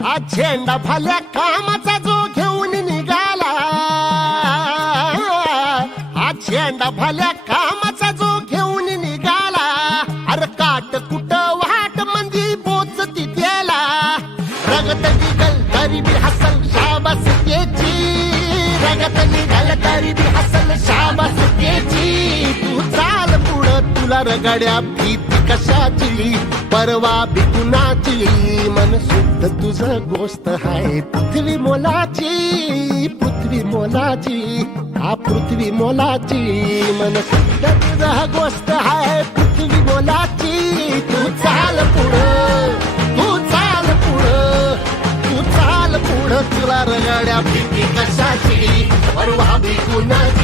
हा झेंडा भल्या कामाचा जो घेऊन निघाला, हा झेंडा भल्या कामाचा जो घेऊन निघाला, अरे काट कुट वाट मंदी पोचती त्याला, रगत निघल तरी बी हसल शाबास त्याची, रगत निघल तरी बी हसल शाबास त्याची. तू चाल पुढं तुला रगड्या भीती कशाची, परवा बी कुणाची, मन शुद्ध तुझं गोष्ट हाय पृथ्वी मोलाची, पृथ्वी मोलाची, हा पृथ्वी मोलाची, मन शुद्ध तुझं गोष्ट हाय पृथ्वी मोलाची. तू चाल पुढं, तू चाल पुढं, तू चाल पुढं तुला रगड्या भीती कशाची, परवा बी कुणाची.